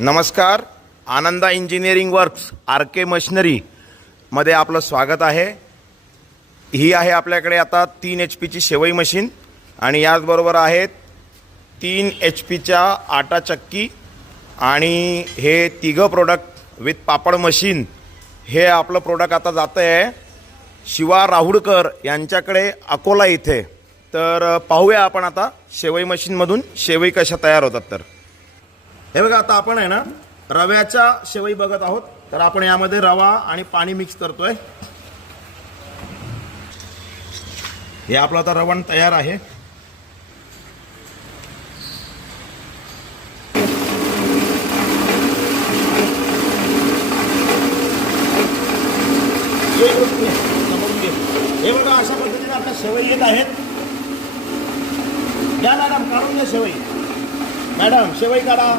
नमस्कार. आनंदा engineering works RK मशिनरीमध्ये आपलं स्वागत आहे. ही आहे आपल्याकडे आता 3 HP शेवई मशीन आणि याचबरोबर आहेत 3 HP आटा चक्की आणि हे तिघं प्रोडक्ट विथ पापड मशीन. हे आपलं प्रोडक्ट आता जातं आहे शिवा राहुडकर यांच्याकडे अकोला इथे. तर पाहूया आपण आता शेवई मशीनमधून शेवई कशा तयार होतात. तर हे बघा, आता आपण आहे ना रव्याच्या शेवई बघत आहोत. तर आपण यामध्ये रवा आणि पाणी मिक्स करतोय. हे आपलं आता रवण तयार आहे. हे बघा, अशा पद्धतीने आपल्या शेवई येत आहेत. घ्या मॅडम, काढून घ्या शेवई. मॅडम शेवई काढा.